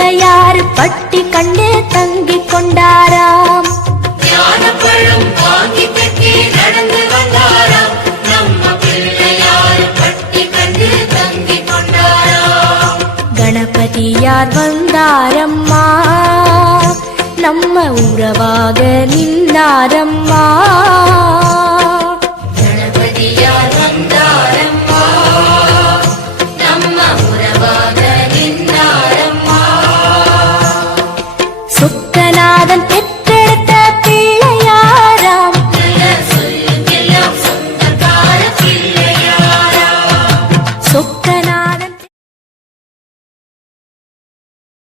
பிள்ளையார் பட்டி கண்டு தங்கிக் கொண்டாராம். ஞானப்பழம் வாங்கி பெற்று நடந்து வந்தாராம். நம்ம பிள்ளையார் பட்டி கண்டு தங்கிக் கொண்டாராம். கணபதியார் வந்தாரம்மா, நம்ம உறவாக நின்றாரம்மா.